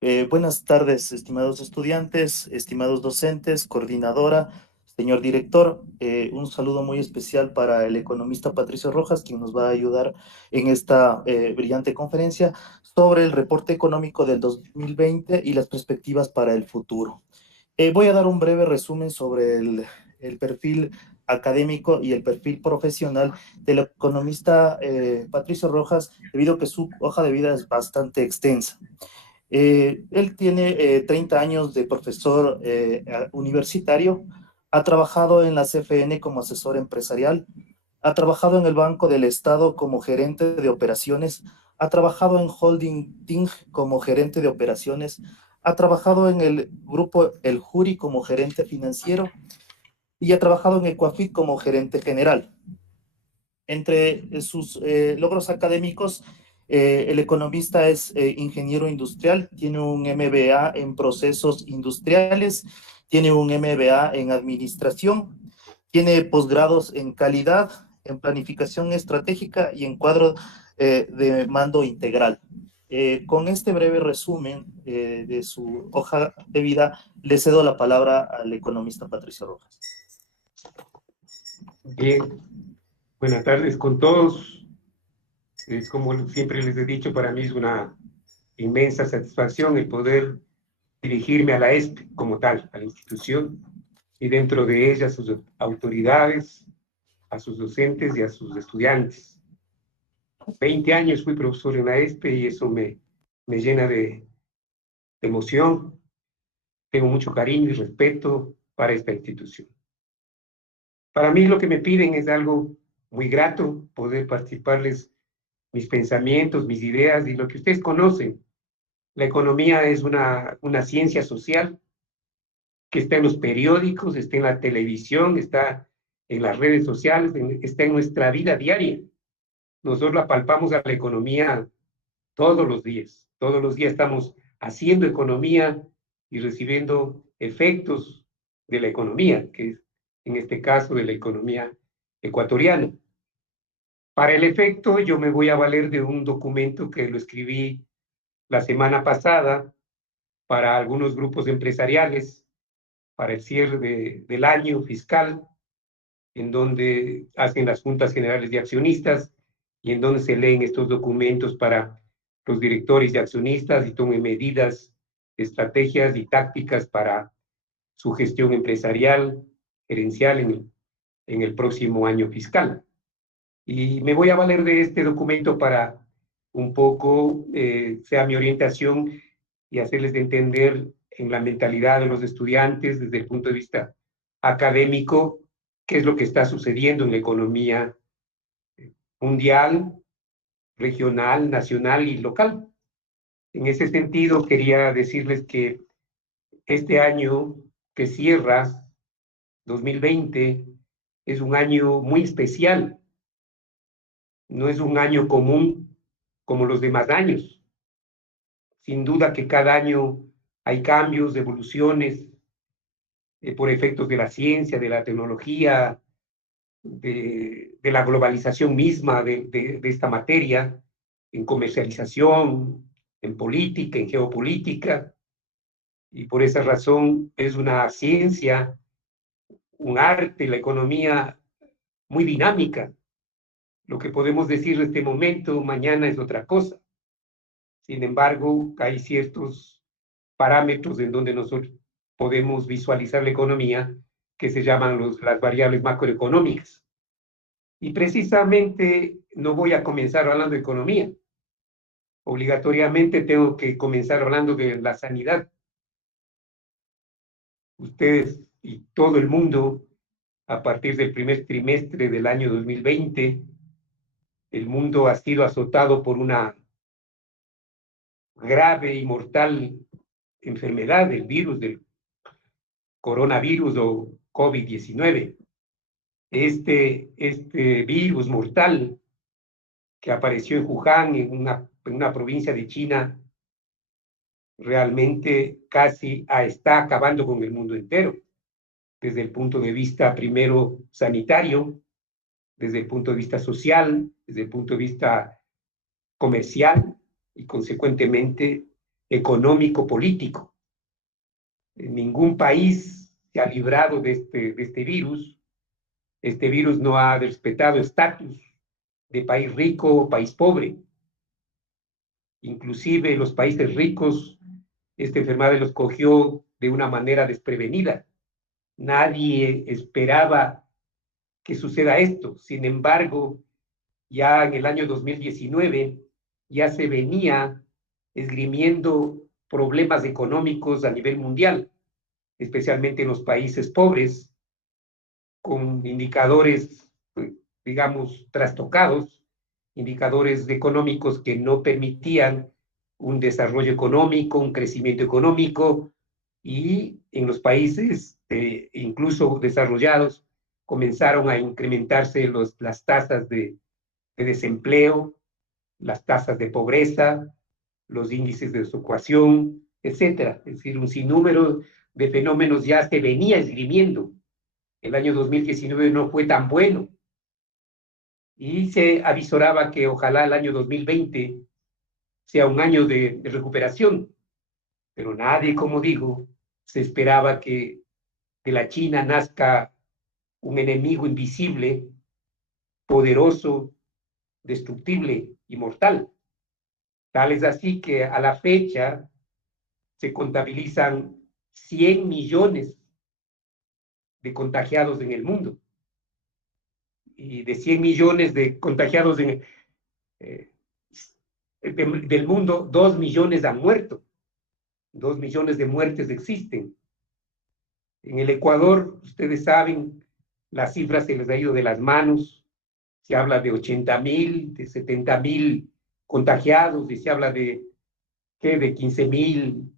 Buenas tardes, estimados estudiantes, estimados docentes, coordinadora, señor director. Un saludo muy especial para el economista Patricio Rojas, quien nos va a ayudar en esta brillante conferencia sobre el reporte económico del 2020 y las perspectivas para el futuro. Voy a dar un breve resumen sobre el perfil académico y el perfil profesional del economista Patricio Rojas, debido a que su hoja de vida es bastante extensa. Él tiene 30 años de profesor universitario, ha trabajado en la CFN como asesor empresarial, ha trabajado en el Banco del Estado como gerente de operaciones, ha trabajado en Holding Ting como gerente de operaciones, ha trabajado en el grupo El Juri como gerente financiero y ha trabajado en Ecuafit como gerente general. Entre sus logros académicos, el economista es ingeniero industrial, tiene un MBA en procesos industriales, tiene un MBA en administración, tiene posgrados en calidad, en planificación estratégica y en cuadro de mando integral. Con este breve resumen de su hoja de vida, le cedo la palabra al economista Patricio Rojas. Bien, buenas tardes con todos. Como siempre les he dicho, para mí es una inmensa satisfacción el poder dirigirme a la ESP como tal, a la institución, y dentro de ella a sus autoridades, a sus docentes y a sus estudiantes. 20 años fui profesor en la ESP y eso me llena de emoción. Tengo mucho cariño y respeto para esta institución. Para mí lo que me piden es algo muy grato, poder participarles mis pensamientos, mis ideas y lo que ustedes conocen. La economía es una ciencia social que está en los periódicos, está en la televisión, está en las redes sociales, está en nuestra vida diaria. Nosotros la palpamos a la economía todos los días. Todos los días estamos haciendo economía y recibiendo efectos de la economía, que es en este caso de la economía ecuatoriana. Para el efecto, yo me voy a valer de un documento que lo escribí la semana pasada para algunos grupos empresariales, para el cierre del año fiscal, en donde hacen las juntas generales de accionistas y en donde se leen estos documentos para los directores de accionistas y tomen medidas, estrategias y tácticas para su gestión empresarial, gerencial en el próximo año fiscal. Y me voy a valer de este documento para un poco sea mi orientación y hacerles de entender en la mentalidad de los estudiantes desde el punto de vista académico qué es lo que está sucediendo en la economía mundial, regional, nacional y local. En ese sentido, quería decirles que este año que cierra, 2020, es un año muy especial. No es un año común como los demás años. Sin duda que cada año hay cambios, evoluciones, por efectos de la ciencia, de la tecnología, de la globalización misma de esta materia, en comercialización, en política, en geopolítica, y por esa razón es una ciencia, un arte, la economía muy dinámica. Lo que podemos decir en este momento, mañana es otra cosa. Sin embargo, hay ciertos parámetros en donde nosotros podemos visualizar la economía que se llaman las variables macroeconómicas. Y precisamente no voy a comenzar hablando de economía. Obligatoriamente tengo que comenzar hablando de la sanidad. Ustedes y todo el mundo, a partir del primer trimestre del año 2020, el mundo ha sido azotado por una grave y mortal enfermedad, del virus, del coronavirus o COVID-19. Este virus mortal que apareció en Wuhan, en una provincia de China, realmente casi está acabando con el mundo entero, desde el punto de vista primero sanitario, desde el punto de vista social, desde el punto de vista comercial y consecuentemente económico-político. Ningún país se ha librado de este virus. Este virus no ha respetado estatus de país rico o país pobre. Inclusive los países ricos, esta enfermedad los cogió de una manera desprevenida. Nadie esperaba que suceda esto. Sin embargo, ya en el año 2019 ya se venía esgrimiendo problemas económicos a nivel mundial, especialmente en los países pobres, con indicadores, digamos, trastocados, indicadores económicos que no permitían un desarrollo económico, un crecimiento económico, y en los países incluso desarrollados comenzaron a incrementarse las tasas de desempleo, las tasas de pobreza, los índices de desocupación, etcétera. Es decir, un sinnúmero de fenómenos ya se venía esgrimiendo. El año 2019 no fue tan bueno y se avisoraba que ojalá el año 2020 sea un año de recuperación, pero nadie, como digo, se esperaba que de la China nazca un enemigo invisible, poderoso, destructible y mortal. Tal es así que a la fecha se contabilizan 100 millones de contagiados en el mundo. Y de 100 millones de contagiados del mundo, 2 millones han muerto. 2 millones de muertes existen. En el Ecuador, ustedes saben, las cifras se les ha ido de las manos. Se habla de 80,000, de 70,000 contagiados y se habla de 15,000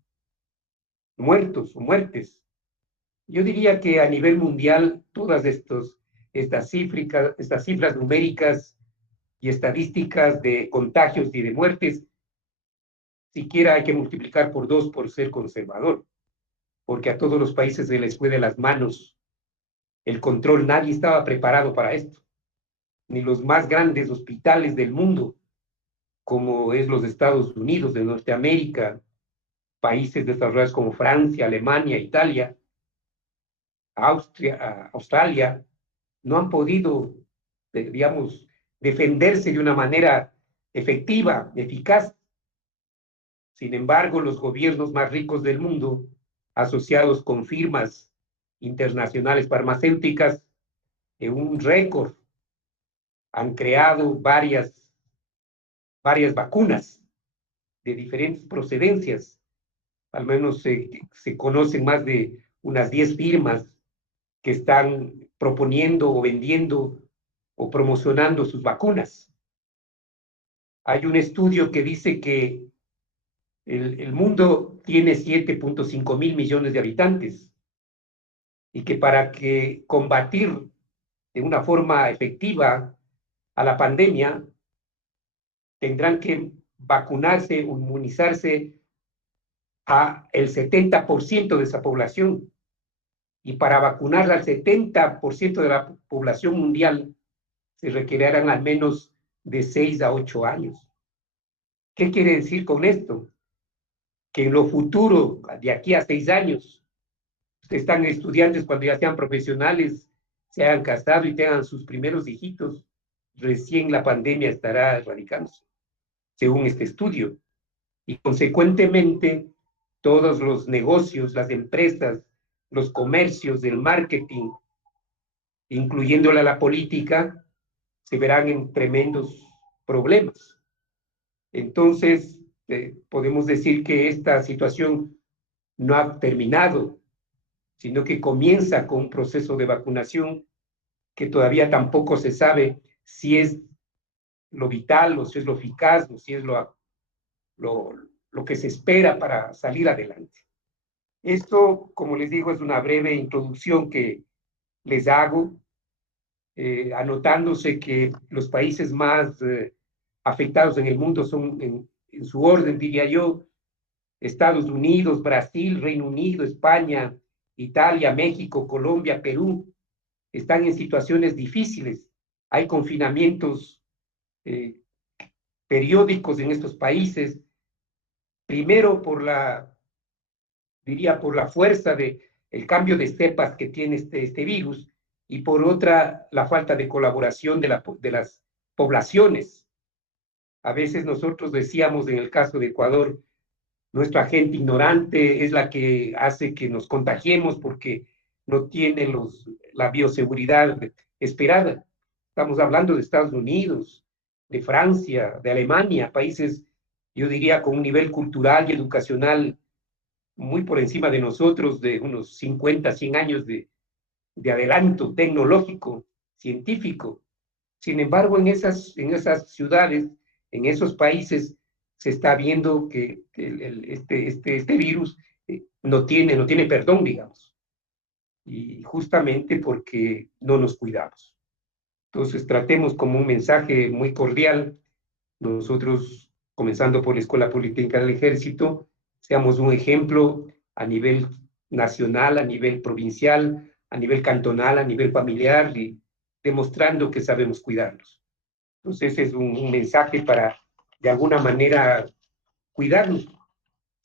muertos o muertes. Yo diría que a nivel mundial todas estas cifras numéricas y estadísticas de contagios y de muertes, siquiera hay que multiplicar por 2 por ser conservador, porque a todos los países se les fue de las manos el control. Nadie estaba preparado para esto, ni los más grandes hospitales del mundo, como es los Estados Unidos de Norteamérica, países desarrollados como Francia, Alemania, Italia, Australia, no han podido, digamos, defenderse de una manera efectiva, eficaz. Sin embargo, los gobiernos más ricos del mundo, asociados con firmas internacionales farmacéuticas, en un récord, han creado varias vacunas de diferentes procedencias. Al menos se conocen más de unas 10 firmas que están proponiendo o vendiendo o promocionando sus vacunas. Hay un estudio que dice que el mundo tiene 7.5 mil millones de habitantes y que para combatir de una forma efectiva a la pandemia tendrán que vacunarse o inmunizarse a el 70% de esa población. Y para vacunar al 70% de la población mundial se requerirán al menos de 6 a 8 años. ¿Qué quiere decir con esto? Que en lo futuro, de aquí a 6 años, están estudiantes cuando ya sean profesionales, se hayan casado y tengan sus primeros hijitos, recién la pandemia estará erradicándose, según este estudio. Y consecuentemente, todos los negocios, las empresas, los comercios, el marketing, incluyéndola a la política, se verán en tremendos problemas. Entonces, podemos decir que esta situación no ha terminado, sino que comienza con un proceso de vacunación que todavía tampoco se sabe si es lo vital o si es lo eficaz o si es lo que se espera para salir adelante. Esto, como les digo, es una breve introducción que les hago, anotándose que los países más afectados en el mundo son, en su orden, diría yo, Estados Unidos, Brasil, Reino Unido, España, Italia, México, Colombia, Perú, están en situaciones difíciles. Hay confinamientos periódicos en estos países, primero diría por la fuerza del cambio de cepas que tiene este virus, y por otra, la falta de colaboración de las poblaciones. A veces nosotros decíamos en el caso de Ecuador, nuestra gente ignorante es la que hace que nos contagiemos porque no tiene la bioseguridad esperada. Estamos hablando de Estados Unidos, de Francia, de Alemania, países, yo diría, con un nivel cultural y educacional muy por encima de nosotros, de unos 50, 100 años de adelanto tecnológico, científico. Sin embargo, en esas ciudades, en esos países, se está viendo que este virus no tiene perdón, digamos, y justamente porque no nos cuidamos. Entonces, tratemos como un mensaje muy cordial, nosotros, comenzando por la Escuela Politécnica del Ejército, seamos un ejemplo a nivel nacional, a nivel provincial, a nivel cantonal, a nivel familiar, y demostrando que sabemos cuidarnos. Entonces, ese es un mensaje para, de alguna manera, cuidarnos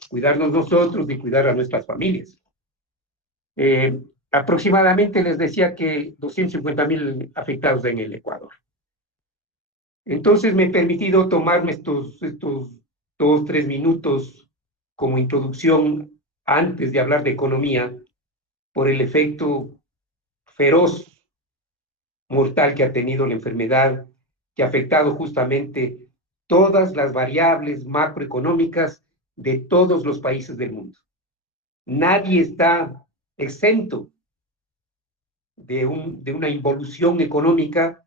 nosotros y cuidar a nuestras familias. Aproximadamente les decía que 250,000 afectados en el Ecuador. Entonces me he permitido tomarme estos 2-3 minutos como introducción antes de hablar de economía por el efecto feroz, mortal que ha tenido la enfermedad, que ha afectado justamente todas las variables macroeconómicas de todos los países del mundo. Nadie está exento de una involución económica,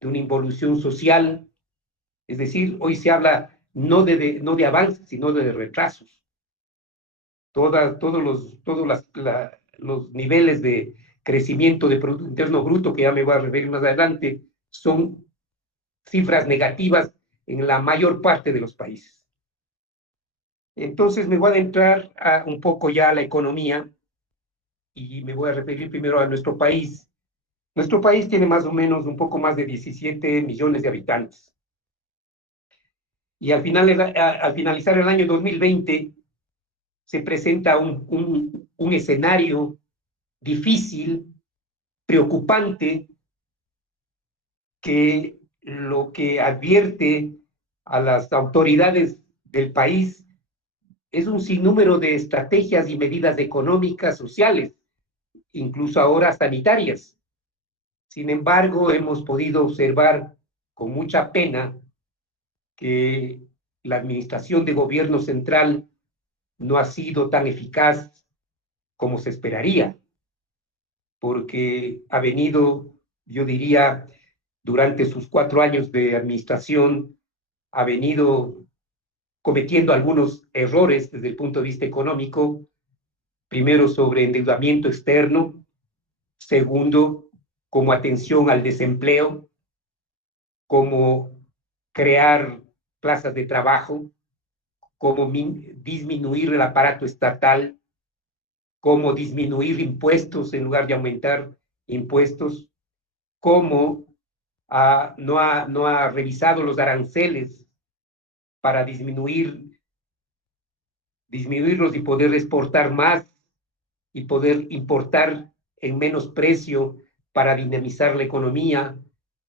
de una involución social. Es decir, hoy se habla no de avances, sino de retrasos. Todos los niveles de crecimiento de Producto Interno Bruto, que ya me voy a referir más adelante, son cifras negativas en la mayor parte de los países. Entonces me voy a adentrar un poco ya a la economía y me voy a referir primero a nuestro país. Nuestro país tiene más o menos un poco más de 17 millones de habitantes. Y al finalizar el año 2020, se presenta un escenario difícil, preocupante, que lo que advierte a las autoridades del país es un sinnúmero de estrategias y medidas económicas, sociales, incluso ahora sanitarias. Sin embargo, hemos podido observar con mucha pena que la administración de gobierno central no ha sido tan eficaz como se esperaría, porque ha venido, yo diría, durante sus 4 años de administración, ha venido cometiendo algunos errores desde el punto de vista económico, primero sobre endeudamiento externo, segundo, como atención al desempleo, como crear plazas de trabajo, como disminuir el aparato estatal, cómo disminuir impuestos en lugar de aumentar impuestos, cómo no ha revisado los aranceles para disminuirlos y poder exportar más y poder importar en menos precio para dinamizar la economía,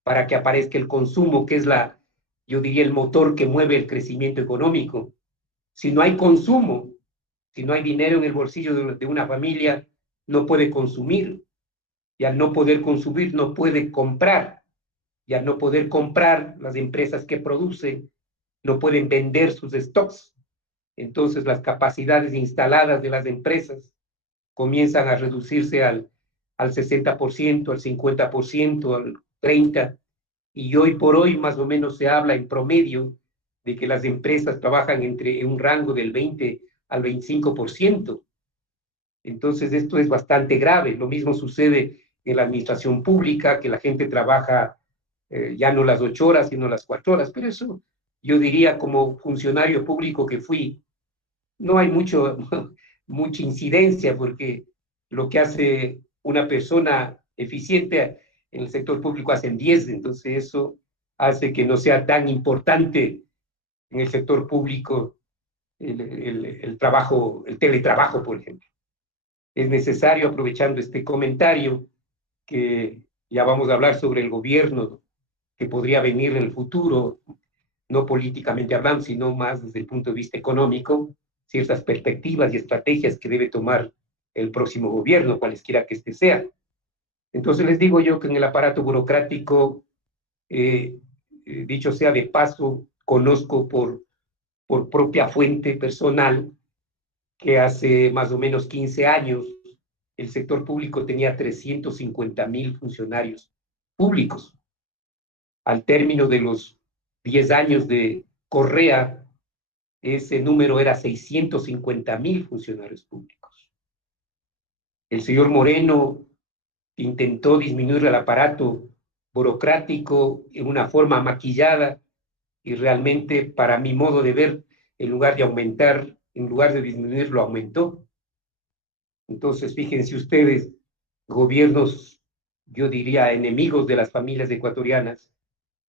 para que aparezca el consumo, que es yo diría, el motor que mueve el crecimiento económico. Si no hay consumo, si no hay dinero en el bolsillo de una familia, no puede consumir. Y al no poder consumir, no puede comprar. Y al no poder comprar, las empresas que producen no pueden vender sus stocks. Entonces, las capacidades instaladas de las empresas comienzan a reducirse al 60%, al 50%, al 30%. Y hoy por hoy, más o menos, se habla en promedio de que las empresas trabajan en un rango del 20 al 25%. Entonces, esto es bastante grave. Lo mismo sucede en la administración pública, que la gente trabaja ya no las 8 horas, sino las 4 horas. Pero eso, yo diría, como funcionario público que fui, no hay mucha incidencia, porque lo que hace una persona eficiente en el sector público hacen 10, entonces eso hace que no sea tan importante en el sector público el trabajo, el teletrabajo, por ejemplo. Es necesario, aprovechando este comentario, que ya vamos a hablar sobre el gobierno que podría venir en el futuro, no políticamente hablando, sino más desde el punto de vista económico, ciertas perspectivas y estrategias que debe tomar el próximo gobierno, cualesquiera que éste sea. Entonces les digo yo que en el aparato burocrático, dicho sea de paso, conozco por propia fuente personal que hace más o menos 15 años el sector público tenía 350,000 funcionarios públicos. Al término de los 10 años de Correa, ese número era 650,000 funcionarios públicos. El señor Moreno intentó disminuir el aparato burocrático en una forma maquillada y realmente, para mi modo de ver, en lugar de aumentar, en lugar de disminuir, lo aumentó. Entonces, fíjense ustedes, gobiernos, yo diría, enemigos de las familias ecuatorianas,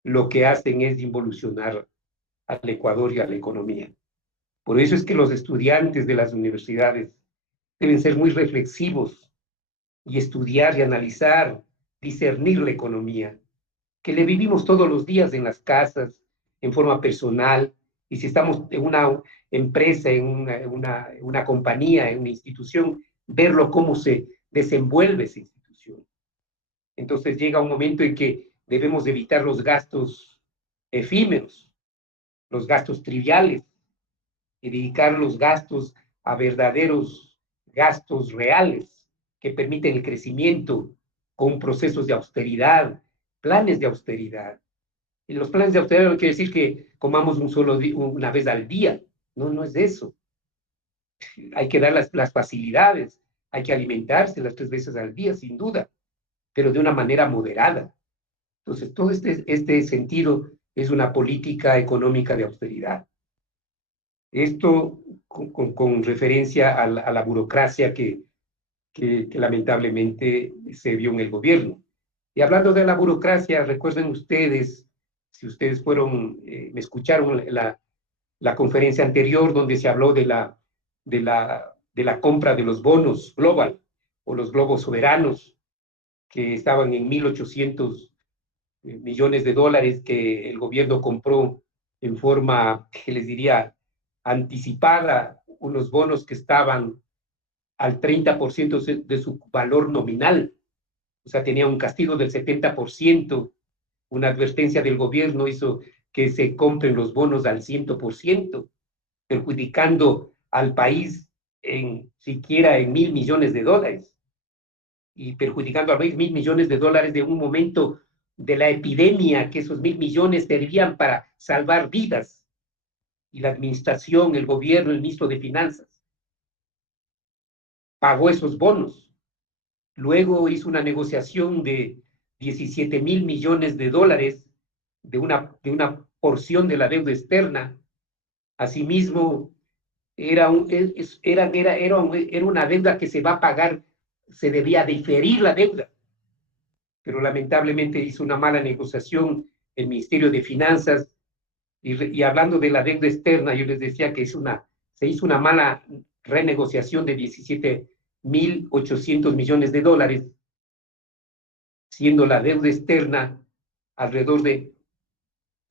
lo que hacen es involucionar al Ecuador y a la economía. Por eso es que los estudiantes de las universidades deben ser muy reflexivos y estudiar y analizar, discernir la economía, que le vivimos todos los días en las casas, en forma personal, y si estamos en una empresa, en una compañía, en una institución, verlo cómo se desenvuelve esa institución. Entonces llega un momento en que debemos evitar los gastos efímeros, los gastos triviales, y dedicar los gastos a verdaderos gastos reales que permiten el crecimiento con procesos de austeridad, planes de austeridad. Y los planes de austeridad no quiere decir que comamos una vez al día, no, no es eso. Hay que dar las facilidades, hay que alimentarse las 3 veces al día, sin duda, pero de una manera moderada. Entonces, todo este sentido es una política económica de austeridad. Esto con referencia a la burocracia que lamentablemente se vio en el gobierno. Y hablando de la burocracia, recuerden ustedes, si ustedes me escucharon la conferencia anterior donde se habló de la compra de los bonos global o los globos soberanos que estaban en 1.800 millones de dólares que el gobierno compró en forma, que les diría, anticipada, unos bonos que estaban al 30% de su valor nominal, o sea, tenía un castigo del 70%, una advertencia del gobierno hizo que se compren los bonos al 100%, perjudicando al país siquiera en 1.000 millones de dólares, y perjudicando al país 1.000 millones de dólares de un momento de la epidemia, que esos 1.000 millones servían para salvar vidas, y la administración, el gobierno, el ministro de Finanzas, pagó esos bonos. Luego hizo una negociación de 17,000 millones de dólares de una porción de la deuda externa. Asimismo, era una deuda que se va a pagar, se debía diferir la deuda, pero lamentablemente hizo una mala negociación el Ministerio de Finanzas, y hablando de la deuda externa, yo les decía que se hizo una mala renegociación de 17,800 millones de dólares, siendo la deuda externa alrededor de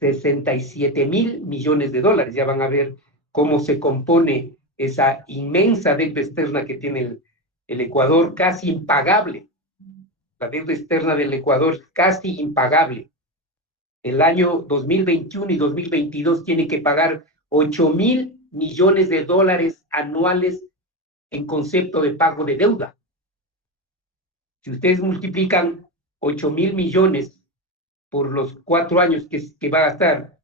67,000 millones de dólares. Ya van a ver cómo se compone esa inmensa deuda externa que tiene el Ecuador, casi impagable. La deuda externa del Ecuador casi impagable. El año 2021 y 2022 tiene que pagar 8,000 millones de dólares anuales en concepto de pago de deuda. Si ustedes multiplican 8,000 millones por los 4 años que va a gastar,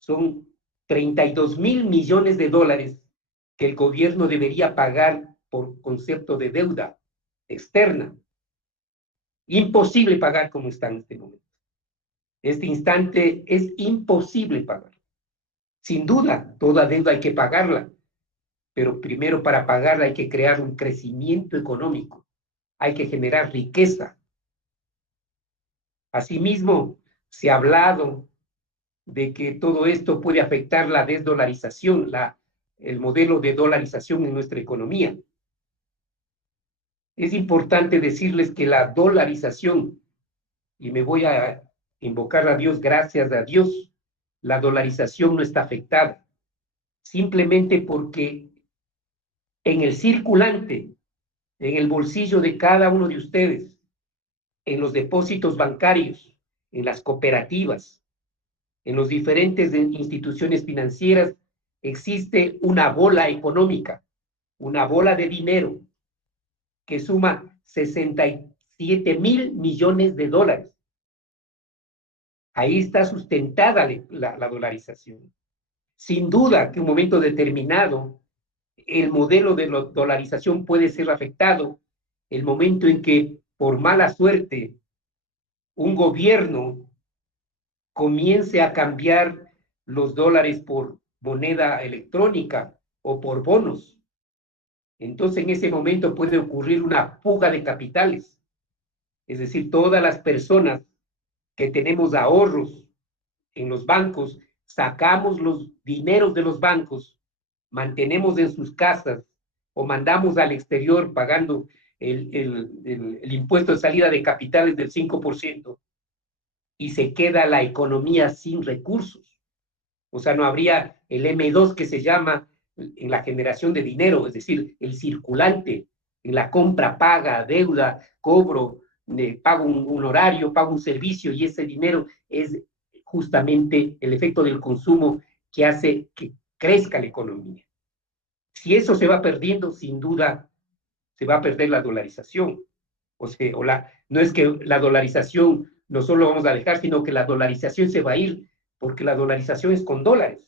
son 32,000 millones de dólares que el gobierno debería pagar por concepto de deuda externa. Imposible pagar como está en este momento. Este instante es imposible pagar. Sin duda, toda deuda hay que pagarla, pero primero para pagarla hay que crear un crecimiento económico, hay que generar riqueza. Asimismo, se ha hablado de que todo esto puede afectar la desdolarización, el modelo de dolarización en nuestra economía. Es importante decirles que la dolarización, y me voy a invocar a Dios, gracias a Dios, la dolarización no está afectada, simplemente porque en el circulante, en el bolsillo de cada uno de ustedes, en los depósitos bancarios, en las cooperativas, en las diferentes instituciones financieras, existe una bola económica, una bola de dinero que suma 67.000 millones de dólares. Ahí está sustentada la dolarización. Sin duda que en un momento determinado el modelo de dolarización puede ser afectado el momento en que, por mala suerte, un gobierno comience a cambiar los dólares por moneda electrónica o por bonos. Entonces, en ese momento puede ocurrir una fuga de capitales. Es decir, todas las personas que tenemos ahorros en los bancos, sacamos los dineros de los bancos, mantenemos en sus casas o mandamos al exterior pagando el impuesto de salida de capitales del 5%, y se queda la economía sin recursos. O sea, no habría el M2 que se llama en la generación de dinero, es decir, el circulante, en la compra, paga, deuda, cobro, pago un horario, pago un servicio, y ese dinero es justamente el efecto del consumo que hace que crezca la economía. Si eso se va perdiendo, sin duda se va a perder la dolarización. O sea, no es que la dolarización no solo vamos a dejar, sino que la dolarización se va a ir, porque la dolarización es con dólares.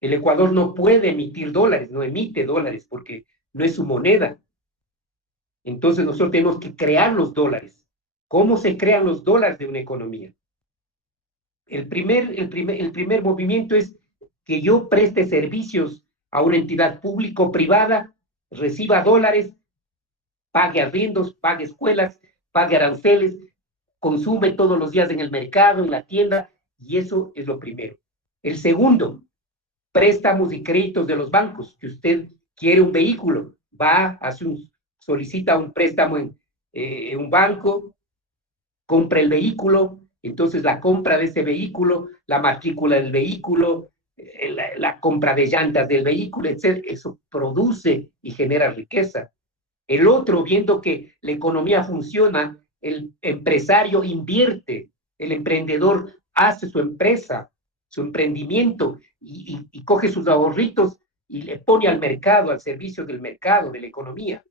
El Ecuador no puede emitir dólares, no emite dólares, porque no es su moneda. Entonces nosotros tenemos que crear los dólares. ¿Cómo se crean los dólares de una economía? El primer movimiento es que yo preste servicios a una entidad pública o privada, reciba dólares, pague arriendos, pague escuelas, pague aranceles, consume todos los días en el mercado, en la tienda, y eso es lo primero. El segundo, préstamos y créditos de los bancos. Que usted quiere un vehículo, va, solicita un préstamo en un banco, compra el vehículo, entonces la compra de ese vehículo, la matrícula del vehículo, la compra de llantas del vehículo, etc., eso produce y genera riqueza. El otro, viendo que la economía funciona, el empresario invierte, el emprendedor hace su empresa, su emprendimiento, y coge sus ahorritos y le pone al mercado, al servicio del mercado, de la economía.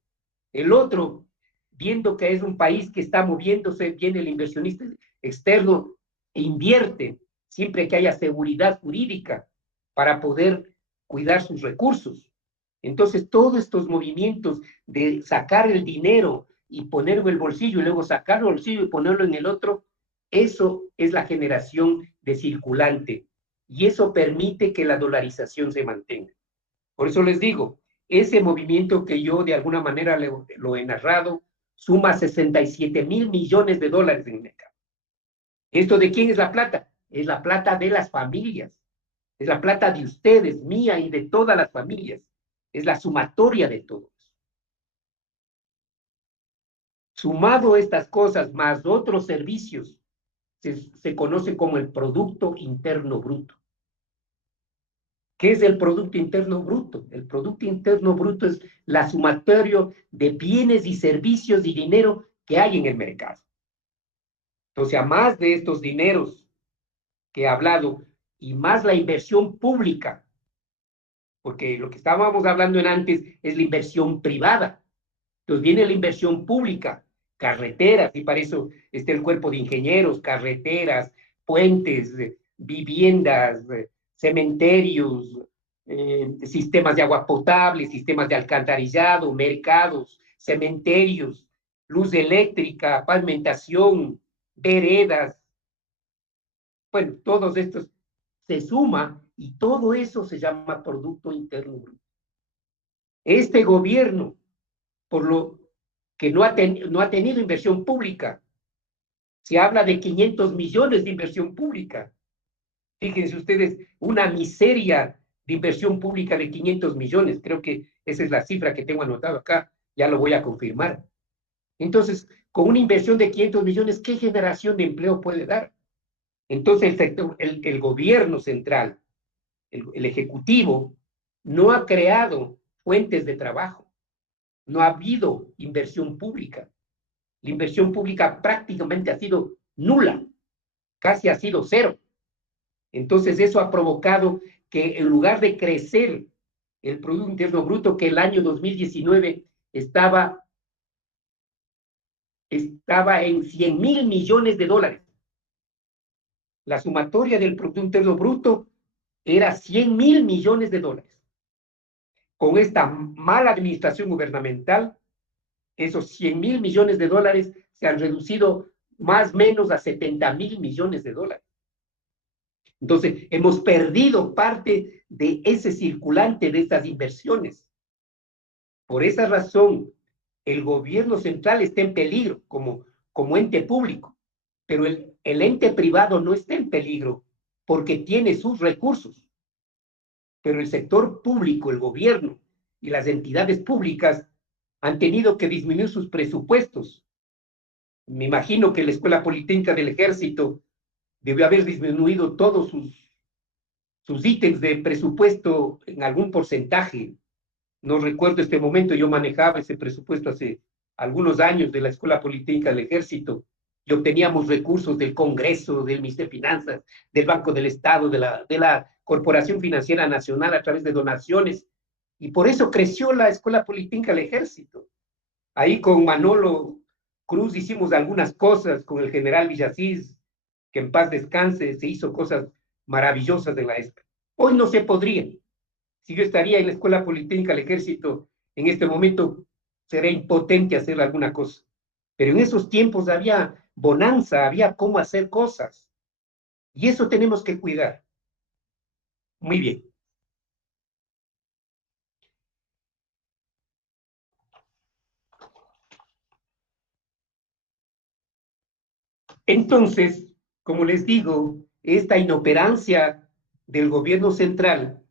El otro, viendo que es un país que está moviéndose, viene el inversionista externo e invierte, siempre que haya seguridad jurídica para poder cuidar sus recursos. Entonces, todos estos movimientos de sacar el dinero y ponerlo en el bolsillo y luego sacarlo del bolsillo y ponerlo en el otro, eso es la generación de circulante, y eso permite que la dolarización se mantenga. Por eso les digo, ese movimiento que yo de alguna manera lo he narrado suma 67.000 millones de dólares en el mercado. ¿Esto de quién es la plata? Es la plata de las familias, es la plata de ustedes, mía y de todas las familias. Es la sumatoria de todos. Sumado estas cosas más otros servicios, se conoce como el Producto Interno Bruto. ¿Qué es el Producto Interno Bruto? El Producto Interno Bruto es la sumatoria de bienes y servicios y dinero que hay en el mercado. Entonces, a más de estos dineros que he hablado, y más la inversión pública, porque lo que estábamos hablando antes es la inversión privada. Entonces viene la inversión pública, carreteras, y para eso está el cuerpo de ingenieros, carreteras, puentes, viviendas, cementerios, sistemas de agua potable, sistemas de alcantarillado, mercados, cementerios, luz eléctrica, pavimentación, veredas. Bueno, todos estos se suma y todo eso se llama Producto Interno Bruto. Este gobierno, por lo que no ha tenido inversión pública, se habla de 500 millones de inversión pública. Fíjense ustedes, una miseria de inversión pública de 500 millones. Creo que esa es la cifra que tengo anotado acá. Ya lo voy a confirmar. Entonces, con una inversión de 500 millones, ¿qué generación de empleo puede dar? Entonces, el gobierno central, el ejecutivo, no ha creado fuentes de trabajo. No ha habido inversión pública. La inversión pública prácticamente ha sido nula, casi ha sido cero. Entonces, eso ha provocado que en lugar de crecer el Producto Interno Bruto, que el año 2019 estaba en 100.000 millones de dólares. La sumatoria del Producto Interno Bruto era 100.000 millones de dólares. Con esta mala administración gubernamental, esos 100.000 millones de dólares se han reducido más o menos a 70.000 millones de dólares. Entonces, hemos perdido parte de ese circulante de estas inversiones. Por esa razón, el gobierno central está en peligro como ente público, pero el ente privado no está en peligro porque tiene sus recursos. Pero el sector público, el gobierno y las entidades públicas han tenido que disminuir sus presupuestos. Me imagino que la Escuela Politécnica del Ejército debió haber disminuido todos sus ítems de presupuesto en algún porcentaje. No recuerdo este momento, yo manejaba ese presupuesto hace algunos años de la Escuela Politécnica del Ejército y obteníamos recursos del Congreso, del Ministerio de Finanzas, del Banco del Estado, de la Corporación Financiera Nacional a través de donaciones. Y por eso creció la Escuela Politécnica del Ejército. Ahí con Manolo Cruz hicimos algunas cosas, con el general Villasís, que en paz descanse, se hizo cosas maravillosas de la ESPE. Hoy no se podría. Si yo estaría en la Escuela Politécnica del Ejército en este momento, sería impotente hacer alguna cosa. Pero en esos tiempos había bonanza, había cómo hacer cosas. Y eso tenemos que cuidar. Muy bien. Entonces, como les digo, esta inoperancia del gobierno central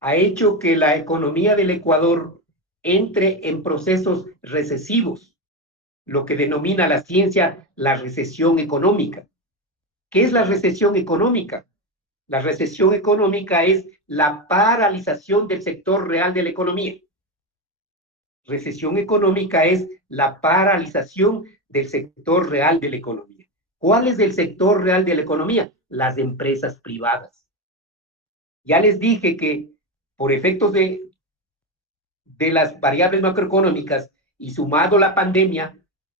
ha hecho que la economía del Ecuador entre en procesos recesivos, lo que denomina la ciencia la recesión económica. ¿Qué es la recesión económica? La recesión económica es la paralización del sector real de la economía. Recesión económica es la paralización del sector real de la economía. ¿Cuál es el sector real de la economía? Las empresas privadas. Ya les dije que por efectos de las variables macroeconómicas y sumado la pandemia,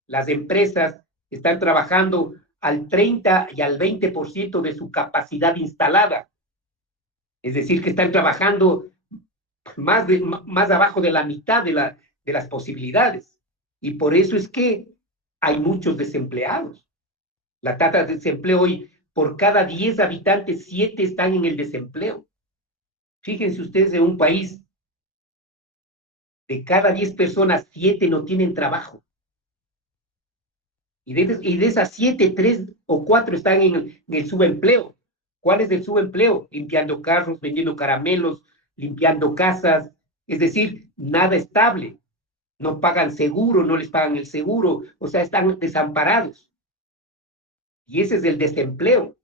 las empresas están trabajando al 30 y al 20% de su capacidad instalada. Es decir, que están trabajando más abajo de la mitad de las posibilidades. Y por eso es que hay muchos desempleados. La tasa de desempleo hoy, por cada 10 habitantes, 7 están en el desempleo. Fíjense ustedes, en un país de cada 10 personas, 7 no tienen trabajo. Y de esas 7, 3 o 4 están en el subempleo. ¿Cuál es el subempleo? Limpiando carros, vendiendo caramelos, limpiando casas. Es decir, nada estable. No pagan seguro, no les pagan el seguro. O sea, están desamparados. Y ese es el desempleo.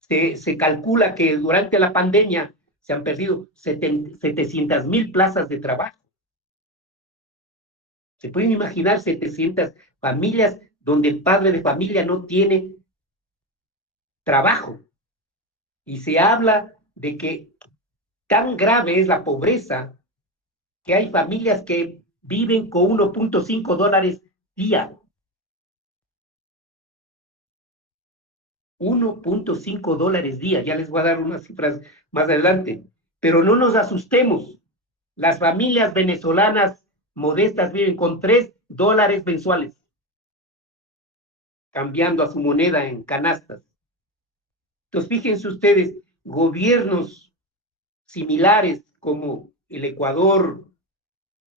Se calcula que durante la pandemia se han perdido 700.000 plazas de trabajo. ¿Se pueden imaginar 700 familias donde el padre de familia no tiene trabajo? Y se habla de que tan grave es la pobreza que hay familias que viven con 1.5 dólares día. 1.5 dólares día. Ya les voy a dar unas cifras más adelante. Pero no nos asustemos. Las familias venezolanas modestas viven con 3 dólares mensuales, cambiando a su moneda en canastas. Entonces, fíjense ustedes, gobiernos similares como el Ecuador,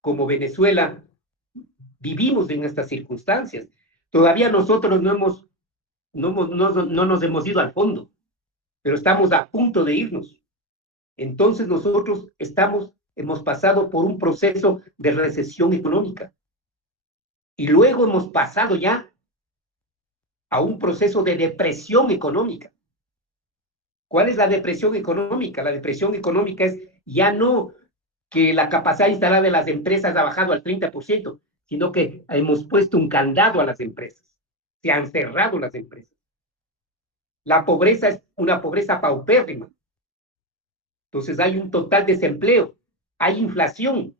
como Venezuela, vivimos en estas circunstancias. Todavía nosotros no nos hemos ido al fondo, pero estamos a punto de irnos. Entonces nosotros hemos pasado por un proceso de recesión económica y luego hemos pasado ya a un proceso de depresión económica. ¿Cuál es la depresión económica? La depresión económica es ya no que la capacidad instalada de las empresas ha bajado al 30%, sino que hemos puesto un candado a las empresas. Se han cerrado las empresas. La pobreza es una pobreza paupérrima. Entonces hay un total desempleo, hay inflación,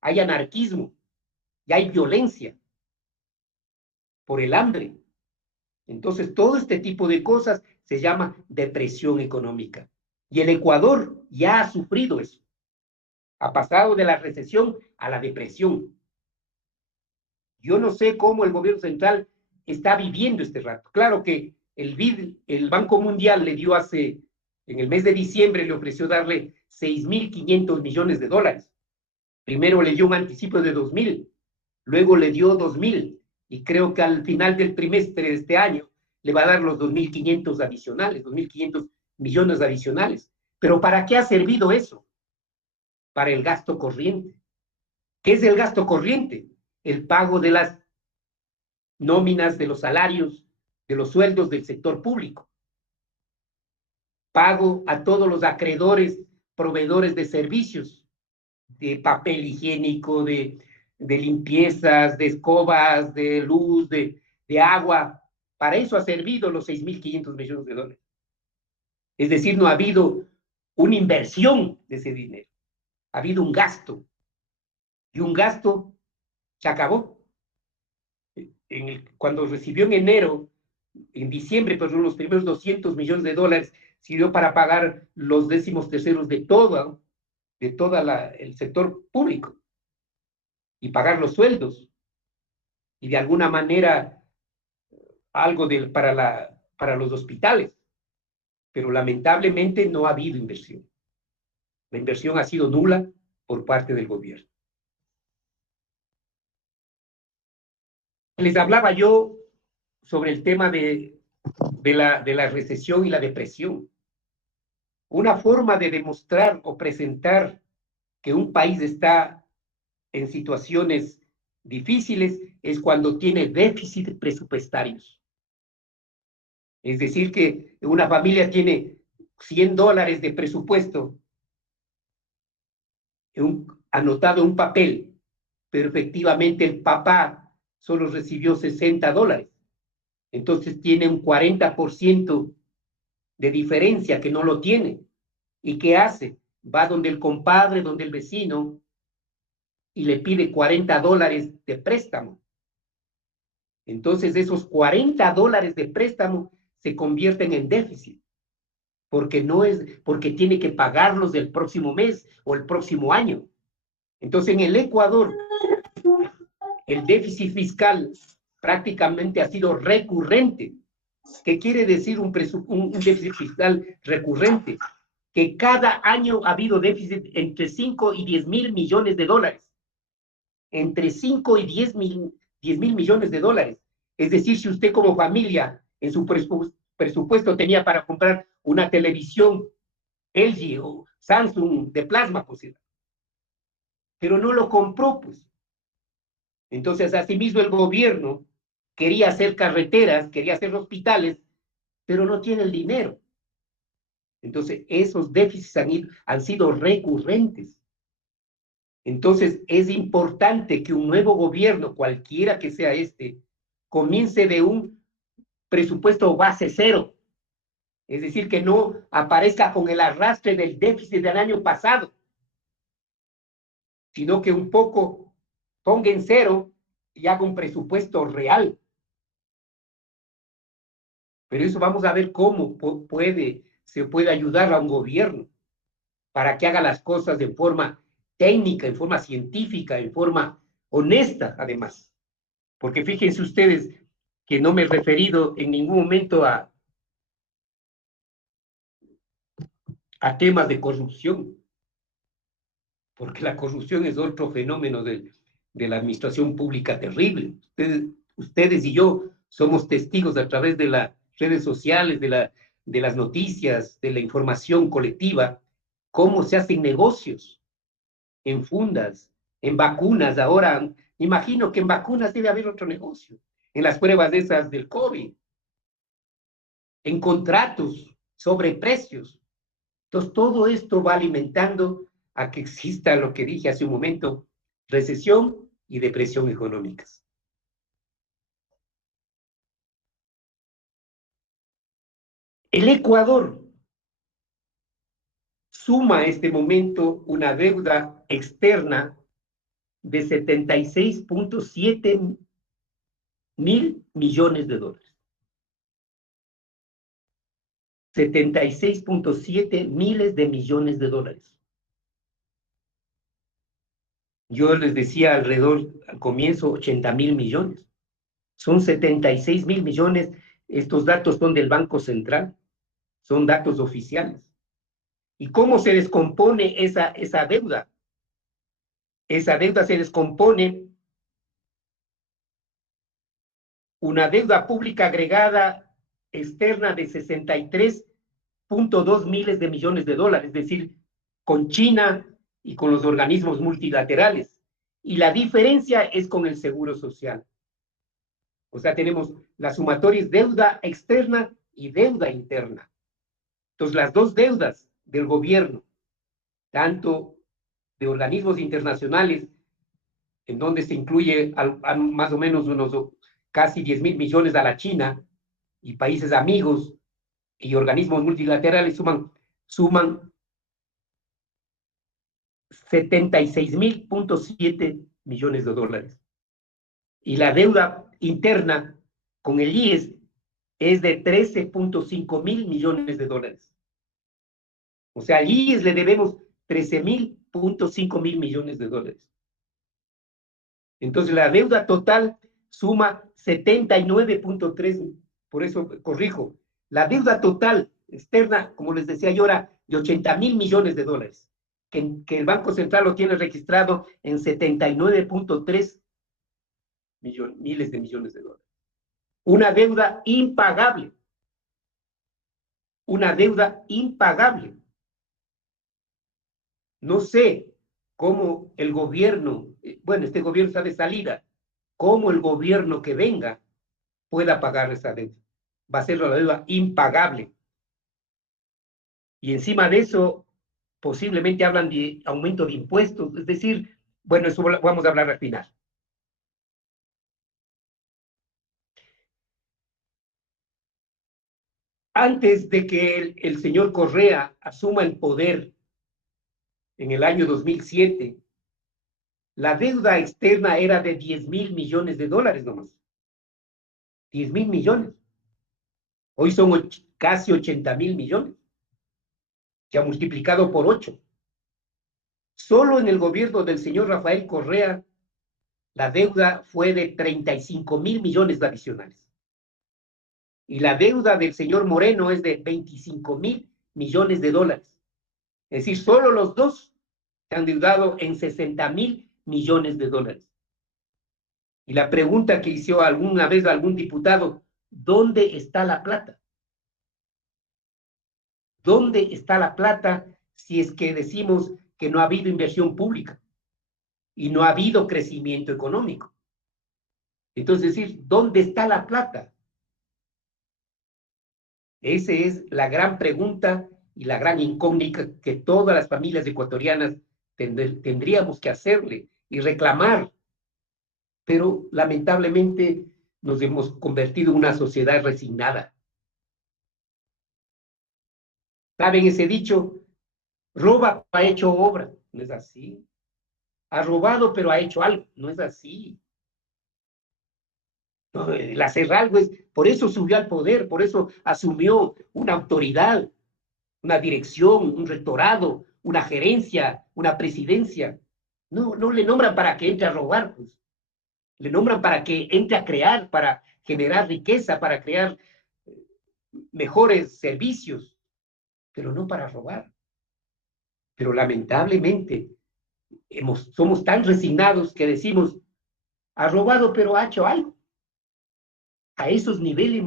hay anarquismo y hay violencia por el hambre. Entonces todo este tipo de cosas se llama depresión económica. Y el Ecuador ya ha sufrido eso. Ha pasado de la recesión a la depresión. Yo no sé cómo el gobierno central está viviendo este rato. Claro que el BID, el Banco Mundial le dio en el mes de diciembre le ofreció darle 6.500 millones de dólares. Primero le dio un anticipo de 2.000, luego le dio 2.000 y creo que al final del trimestre de este año le va a dar los 2.500 adicionales, 2.500 millones adicionales. Pero ¿para qué ha servido eso? Para el gasto corriente. ¿Qué es el gasto corriente? El pago de las nóminas, de los salarios, de los sueldos del sector público. Pago a todos los acreedores, proveedores de servicios, de papel higiénico, de limpiezas, de escobas, de luz, de agua. Para eso ha servido los 6.500 millones de dólares. Es decir, no ha habido una inversión de ese dinero. Ha habido un gasto. Y un gasto se acabó. Cuando recibió en diciembre, perdón, los primeros 200 millones de dólares, sirvió para pagar los 13º de todo el sector público y pagar los sueldos y de alguna manera algo para los hospitales. Pero lamentablemente no ha habido inversión. La inversión ha sido nula por parte del gobierno. Les hablaba yo sobre el tema de la recesión y la depresión. Una forma de demostrar o presentar que un país está en situaciones difíciles es cuando tiene déficit presupuestarios. Es decir, que una familia tiene $100 de presupuesto anotado en un papel, pero efectivamente el papá solo recibió $60. Entonces tiene un 40% de diferencia que no lo tiene. ¿Y qué hace? Va donde el compadre, donde el vecino, y le pide $40 de préstamo. Entonces esos $40 de préstamo se convierten en déficit, porque tiene que pagarlos del próximo mes o el próximo año. Entonces en el Ecuador el déficit fiscal prácticamente ha sido recurrente. ¿Qué quiere decir un déficit fiscal recurrente? Que cada año ha habido déficit entre 5 y 10 mil millones de dólares. Entre 5 y 10 mil millones de dólares. Es decir, si usted como familia en su presupuesto tenía para comprar una televisión LG o Samsung de plasma, pues, pero no lo compró, pues. Entonces, asimismo, el gobierno quería hacer carreteras, quería hacer hospitales, pero no tiene el dinero. Entonces, esos déficits han sido recurrentes. Entonces, es importante que un nuevo gobierno, cualquiera que sea comience de un presupuesto base cero. Es decir, que no aparezca con el arrastre del déficit del año pasado, sino que un poco ponga en cero y haga un presupuesto real. Pero eso vamos a ver cómo se puede ayudar a un gobierno para que haga las cosas de forma técnica, en forma científica, en forma honesta, además. Porque fíjense ustedes que no me he referido en ningún momento a temas de corrupción, porque la corrupción es otro fenómeno de la administración pública terrible. Ustedes y yo somos testigos a través de las redes sociales, de las noticias, de la información colectiva, cómo se hacen negocios en fundas, en vacunas. Ahora, imagino que en vacunas debe haber otro negocio, en las pruebas de esas del COVID, en contratos, sobre precios. Entonces, todo esto va alimentando a que exista lo que dije hace un momento, recesión y depresión económicas. El Ecuador suma a este momento una deuda externa de 76.7 mil millones de dólares. 76.7 miles de millones de dólares. Yo les decía alrededor, al comienzo, 80.000 millones. Son 76.000 millones. Estos datos son del Banco Central, son datos oficiales. ¿Y cómo se descompone esa deuda? Esa deuda se descompone una deuda pública agregada externa de 63.2 miles de millones de dólares, es decir, con China y con los organismos multilaterales. Y la diferencia es con el Seguro Social. O sea, tenemos la sumatoria es deuda externa y deuda interna. Entonces, las dos deudas del gobierno, tanto de organismos internacionales, en donde se incluye a más o menos unos casi 10.000 millones a la China, y países amigos y organismos multilaterales suman 76.7 millones de dólares. Y la deuda interna con el IES es de 13.5 mil millones de dólares. O sea, al IES le debemos 13.5 mil millones de dólares. Entonces, la deuda total suma 79.3, por eso corrijo, la deuda total externa, como les decía yo, era de 80.000 millones de dólares, que el Banco Central lo tiene registrado en 79.3 miles de millones de dólares. Una deuda impagable. Una deuda impagable. No sé cómo el gobierno, bueno, este gobierno está de salida, cómo el gobierno que venga pueda pagar esa deuda. Va a ser la deuda impagable. Y encima de eso, posiblemente hablan de aumento de impuestos, es decir, bueno, eso vamos a hablar al final. Antes de que el señor Correa asuma el poder en el año 2007, la deuda externa era de 10.000 millones de dólares nomás. 10.000 millones. Hoy son casi 80.000 millones. Se ha multiplicado por 8. Solo en el gobierno del señor Rafael Correa, la deuda fue de 35.000 millones adicionales. Y la deuda del señor Moreno es de 25.000 millones de dólares. Es decir, solo los dos se han endeudado en 60.000 millones de dólares. Y la pregunta que hizo alguna vez algún diputado, ¿dónde está la plata? ¿Dónde está la plata si es que decimos que no ha habido inversión pública y no ha habido crecimiento económico? Entonces, decir, ¿dónde está la plata? Esa es la gran pregunta y la gran incógnita que todas las familias ecuatorianas tendríamos que hacerle y reclamar. Pero lamentablemente nos hemos convertido en una sociedad resignada. ¿Saben ese dicho? Roba, ha hecho obra. No es así. Ha robado, pero ha hecho algo. No es así. No, el hacer algo es, por eso subió al poder, por eso asumió una autoridad, una dirección, un rectorado, una gerencia, una presidencia. No, no le nombran para que entre a robar, pues. Le nombran para que entre a crear, para generar riqueza, para crear mejores servicios, pero no para robar. Pero lamentablemente somos tan resignados que decimos, ha robado, pero ha hecho algo. A esos niveles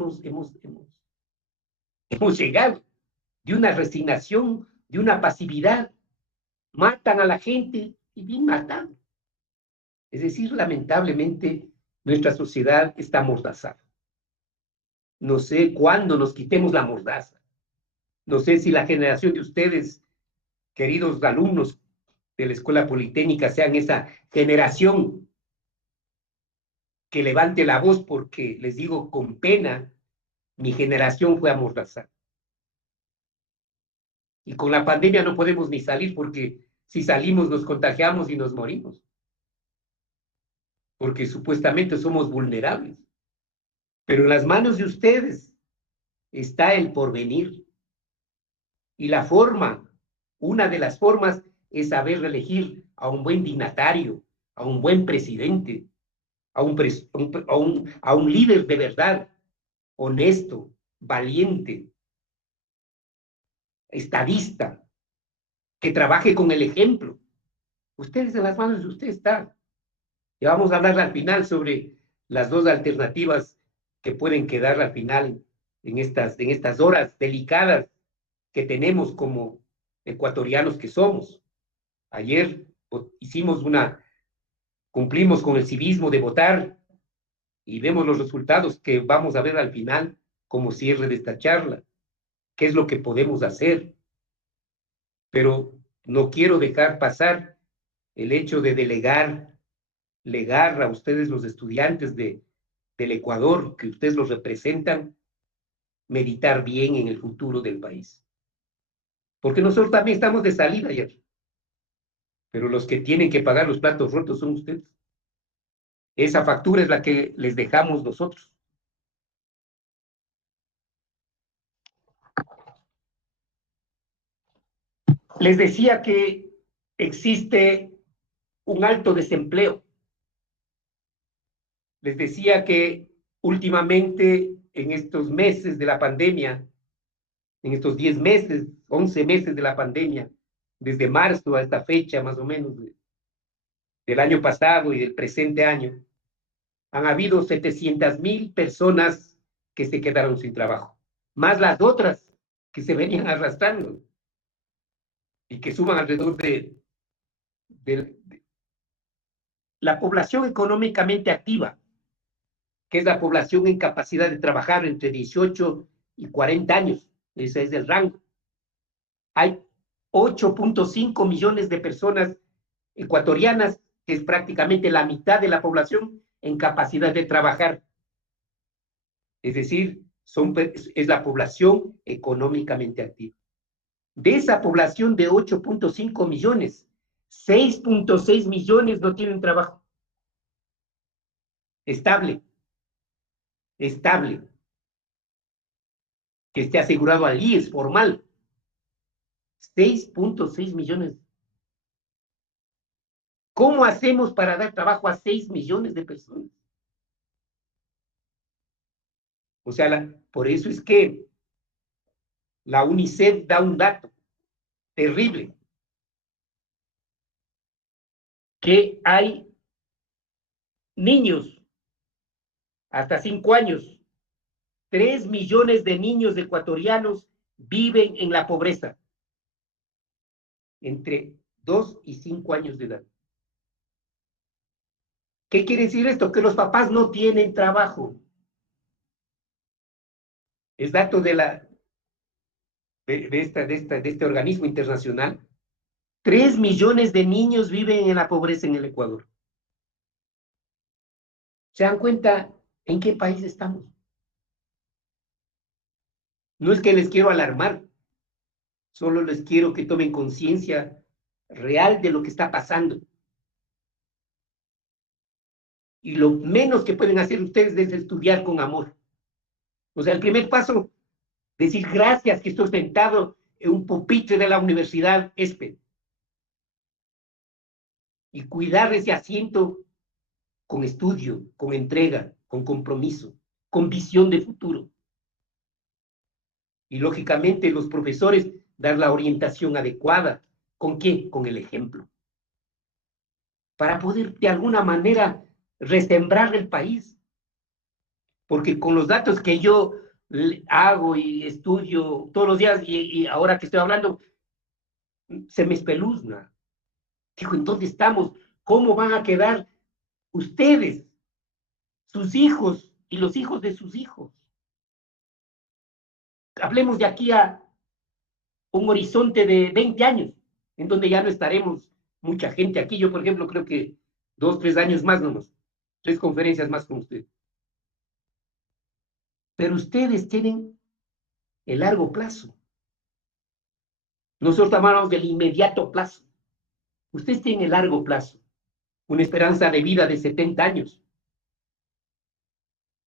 hemos llegado, de una resignación, de una pasividad, matan a la gente y bien matan. Es decir, lamentablemente, nuestra sociedad está amordazada. No sé cuándo nos quitemos la mordaza. No sé si la generación de ustedes, queridos alumnos de la Escuela Politécnica, sean esa generación que levante la voz, porque les digo con pena, mi generación fue amordazada. Y con la pandemia no podemos ni salir, porque si salimos nos contagiamos y nos morimos. Porque supuestamente somos vulnerables. Pero en las manos de ustedes está el porvenir. Y la forma, una de las formas es saber elegir a un buen dignatario, a un buen presidente, a un líder de verdad, honesto, valiente, estadista, que trabaje con el ejemplo. Ustedes, en las manos de ustedes está. Y vamos a hablar al final sobre las dos alternativas que pueden quedar al final en estas horas delicadas que tenemos como ecuatorianos que somos. Ayer cumplimos con el civismo de votar y vemos los resultados que vamos a ver al final como cierre de esta charla. ¿Qué es lo que podemos hacer? Pero no quiero dejar pasar el hecho de legar a ustedes, los estudiantes del Ecuador, que ustedes los representan, meditar bien en el futuro del país. Porque nosotros también estamos de salida ayer. Pero los que tienen que pagar los platos rotos son ustedes. Esa factura es la que les dejamos nosotros. Les decía que existe un alto desempleo. Les decía que últimamente, en estos meses de la pandemia, en estos 10 meses, 11 meses de la pandemia, desde marzo a esta fecha más o menos del año pasado y del presente año, han habido 700,000 personas que se quedaron sin trabajo, más las otras que se venían arrastrando y que suman alrededor de la población económicamente activa, que es la población en capacidad de trabajar entre 18 y 40 años. Ese es el rango. Hay 8.5 millones de personas ecuatorianas, que es prácticamente la mitad de la población en capacidad de trabajar. Es decir, es la población económicamente activa. De esa población de 8.5 millones, 6.6 millones no tienen trabajo estable, que esté asegurado al IES formal. 6.6 millones. ¿Cómo hacemos para dar trabajo a 6 millones de personas? O sea, por eso es que la UNICEF da un dato terrible, que hay niños hasta 5 años, 3 millones de niños ecuatorianos viven en la pobreza, entre 2 y 5 años de edad. ¿Qué quiere decir esto? Que los papás no tienen trabajo. Es dato de este organismo internacional. 3 millones de niños viven en la pobreza en el Ecuador. ¿Se dan cuenta en qué país estamos? No es que les quiero alarmar, solo les quiero que tomen conciencia real de lo que está pasando. Y lo menos que pueden hacer ustedes es estudiar con amor. O sea, el primer paso, decir gracias que estoy sentado en un pupitre de la Universidad ESPE. Y cuidar ese asiento con estudio, con entrega, con compromiso, con visión de futuro. Y lógicamente los profesores dar la orientación adecuada. ¿Con qué? Con el ejemplo. Para poder de alguna manera resembrar el país. Porque con los datos que yo hago y estudio todos los días y ahora que estoy hablando, se me espeluzna. Dijo, ¿en dónde estamos? ¿Cómo van a quedar ustedes, sus hijos y los hijos de sus hijos? Hablemos de aquí a un horizonte de 20 años, en donde ya no estaremos mucha gente aquí. Yo, por ejemplo, creo que 2, 3 años más nomás, 3 conferencias más con ustedes. Pero ustedes tienen el largo plazo. Nosotros hablamos del inmediato plazo. Ustedes tienen el largo plazo, una esperanza de vida de 70 años.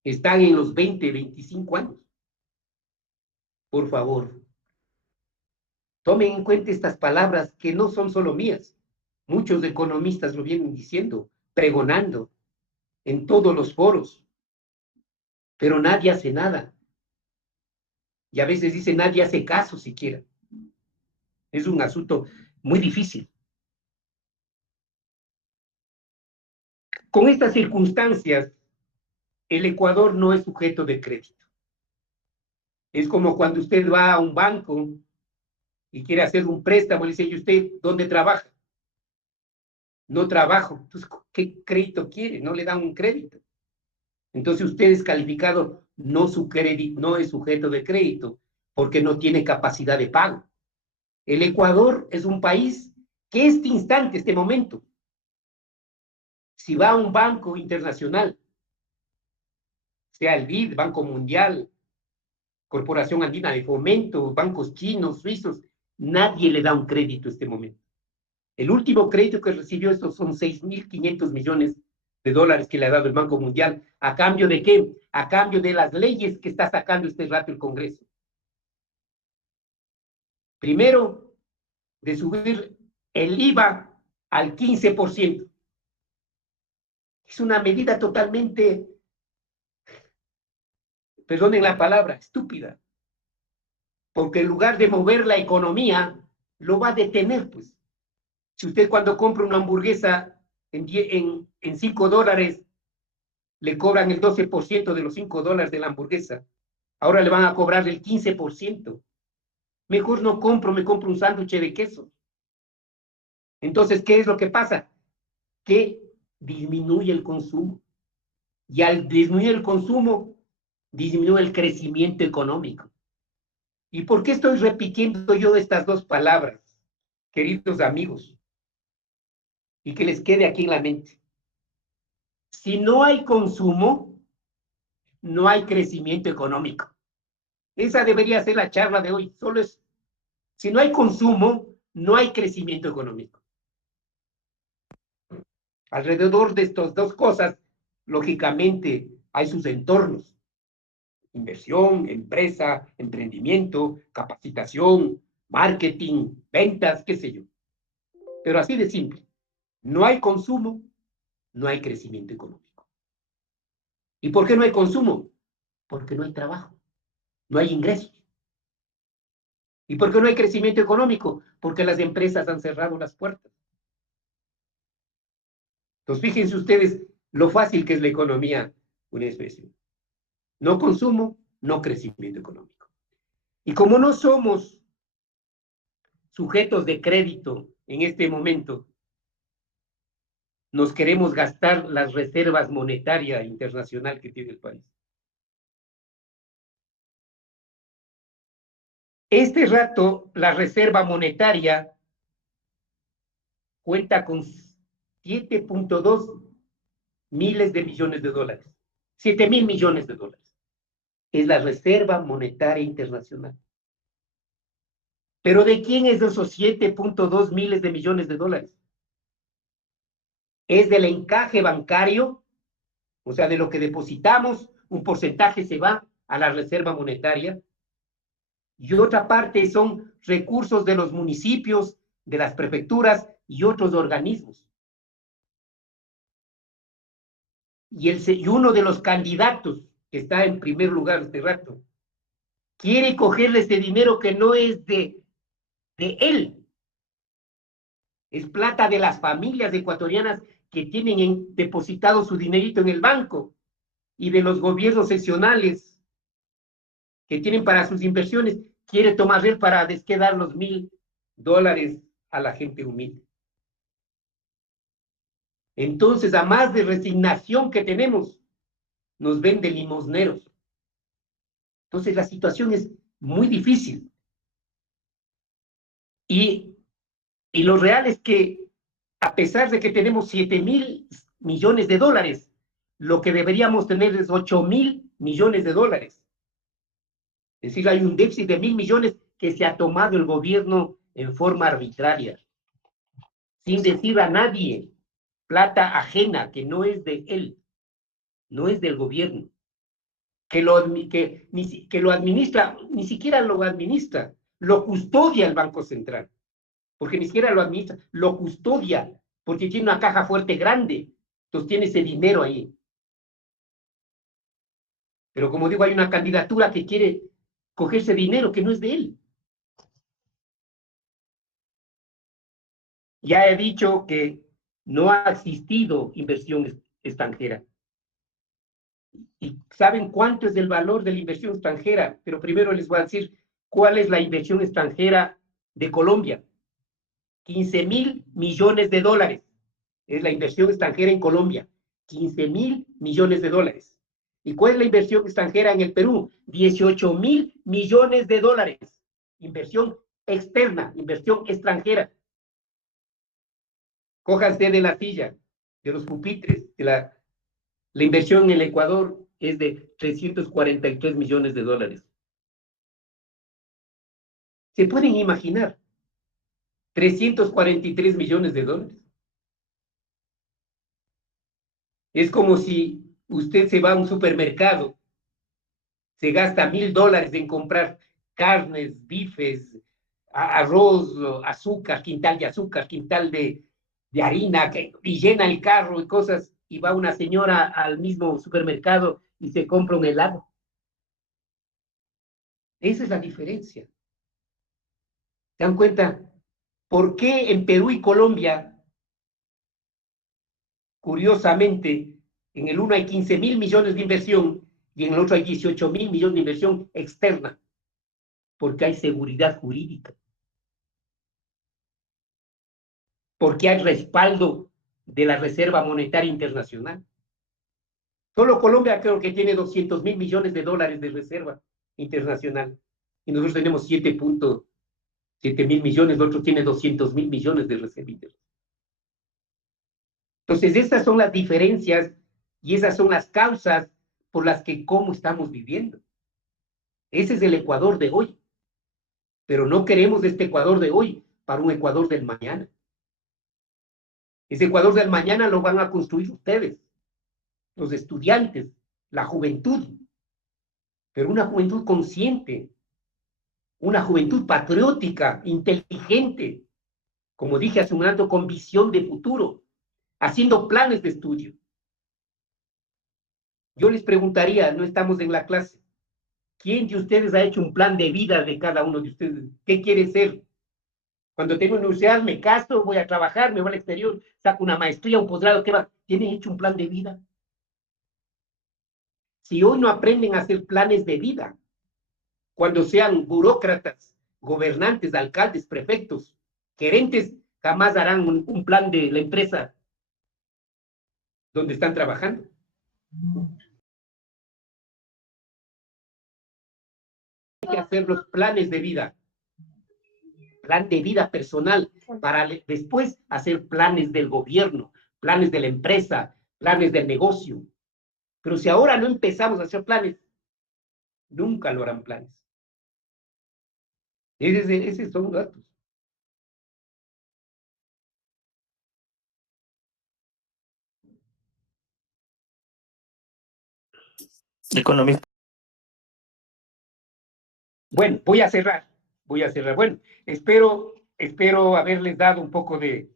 Están en los 20, 25 años. Por favor, tomen en cuenta estas palabras que no son solo mías. Muchos economistas lo vienen diciendo, pregonando en todos los foros, pero nadie hace nada. Y a veces dice nadie hace caso siquiera. Es un asunto muy difícil. Con estas circunstancias, el Ecuador no es sujeto de crédito. Es como cuando usted va a un banco y quiere hacer un préstamo, le dice, ¿y usted dónde trabaja? No trabajo. Entonces, ¿qué crédito quiere? No le dan un crédito. Entonces usted es calificado, no es sujeto de crédito, porque no tiene capacidad de pago. El Ecuador es un país que este instante, este momento, si va a un banco internacional, sea el BID, Banco Mundial, Corporación Andina de Fomento, bancos chinos, suizos, nadie le da un crédito en este momento. El último crédito que recibió estos son 6.500 millones de dólares que le ha dado el Banco Mundial. ¿A cambio de qué? A cambio de las leyes que está sacando este rato el Congreso. Primero, de subir el IVA al 15%. Es una medida totalmente, perdonen la palabra, estúpida. Porque en lugar de mover la economía, lo va a detener, pues. Si usted cuando compra una hamburguesa en $5, le cobran el 12% de los $5 de la hamburguesa. Ahora le van a cobrar el 15%. Mejor no compro, me compro un sándwich de queso. Entonces, ¿qué es lo que pasa? Que disminuye el consumo. Y al disminuir el consumo, disminuye el crecimiento económico. ¿Y por qué estoy repitiendo yo estas dos palabras, queridos amigos? Y que les quede aquí en la mente. Si no hay consumo, no hay crecimiento económico. Esa debería ser la charla de hoy. Solo es, si no hay consumo, no hay crecimiento económico. Alrededor de estas dos cosas, lógicamente, hay sus entornos. Inversión, empresa, emprendimiento, capacitación, marketing, ventas, qué sé yo. Pero así de simple. No hay consumo, no hay crecimiento económico. ¿Y por qué no hay consumo? Porque no hay trabajo, no hay ingresos. ¿Y por qué no hay crecimiento económico? Porque las empresas han cerrado las puertas. Entonces, fíjense ustedes lo fácil que es la economía, una especie. No consumo, no crecimiento económico. Y como no somos sujetos de crédito en este momento, nos queremos gastar las reservas monetarias internacional que tiene el país. Este rato, la reserva monetaria cuenta con 7.2 miles de millones de dólares. 7.000 millones de dólares. Es la Reserva Monetaria Internacional. ¿Pero de quién es esos 7.2 miles de millones de dólares? Es del encaje bancario, o sea, de lo que depositamos, un porcentaje se va a la Reserva Monetaria, y otra parte son recursos de los municipios, de las prefecturas y otros organismos. Y uno de los candidatos que está en primer lugar este rato quiere cogerle ese dinero que no es de él, es plata de las familias ecuatorianas que tienen depositado su dinerito en el banco y de los gobiernos seccionales que tienen para sus inversiones, quiere tomar él para desquedar los $1.000 a la gente humilde. Entonces, a más de resignación que tenemos, nos ven de limosneros. Entonces, la situación es muy difícil. Y lo real es que, a pesar de que tenemos 7.000 millones de dólares, lo que deberíamos tener es 8.000 millones de dólares. Es decir, hay un déficit de 1.000 millones que se ha tomado el gobierno en forma arbitraria, sin decir a nadie, plata ajena que no es de él, no es del gobierno, que lo administra, ni siquiera lo administra, lo custodia el Banco Central, porque ni siquiera lo administra, lo custodia, porque tiene una caja fuerte grande, entonces tiene ese dinero ahí. Pero como digo, hay una candidatura que quiere cogerse dinero que no es de él. Ya he dicho que no ha existido inversión extranjera. ¿Y saben cuánto es el valor de la inversión extranjera? Pero primero les voy a decir cuál es la inversión extranjera de Colombia. 15.000 millones de dólares es la inversión extranjera en Colombia. 15.000 millones de dólares. ¿Y cuál es la inversión extranjera en el Perú? 18.000 millones de dólares. Inversión externa, inversión extranjera. Cójanse de la silla, de los pupitres, de la inversión en el Ecuador es de 343 millones de dólares. ¿Se pueden imaginar? 343 millones de dólares. Es como si usted se va a un supermercado, se gasta $1.000 en comprar carnes, bifes, arroz, azúcar, quintal de azúcar, quintal de harina, y llena el carro y cosas, y va una señora al mismo supermercado y se compra un helado. Esa es la diferencia. ¿Se dan cuenta? ¿Por qué en Perú y Colombia, curiosamente, en el uno hay 15.000 millones de inversión y en el otro hay 18.000 millones de inversión externa? Porque hay seguridad jurídica. Porque hay respaldo de la Reserva Monetaria Internacional. Solo Colombia creo que tiene 200.000 millones de dólares de reserva internacional. Y nosotros tenemos 7.000 millones, el otro tiene 200.000 millones de reserva internacional. Entonces, estas son las diferencias y esas son las causas por las que cómo estamos viviendo. Ese es el Ecuador de hoy. Pero no queremos este Ecuador de hoy para un Ecuador del mañana. Ese Ecuador del mañana lo van a construir ustedes, los estudiantes, la juventud, pero una juventud consciente, una juventud patriótica, inteligente, como dije hace un rato, con visión de futuro, haciendo planes de estudio. Yo les preguntaría, no estamos en la clase, ¿quién de ustedes ha hecho un plan de vida de cada uno de ustedes? ¿Qué quiere ser? Cuando tengo universidad, me caso, voy a trabajar, me voy al exterior, saco una maestría, un posgrado, ¿qué va? ¿Tienen hecho un plan de vida? Si hoy no aprenden a hacer planes de vida, cuando sean burócratas, gobernantes, alcaldes, prefectos, gerentes, jamás harán un plan de la empresa donde están trabajando. Hay que hacer los planes de vida, plan de vida personal, para después hacer planes del gobierno, planes de la empresa, planes del negocio. Pero si ahora no empezamos a hacer planes, nunca lo harán planes. Esos son los datos. Economista. Bueno, voy a cerrar. Bueno, espero haberles dado un poco de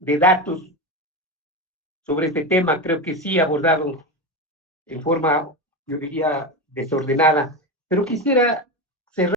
datos sobre este tema. Creo que sí abordado en forma, yo diría, desordenada, pero quisiera cerrar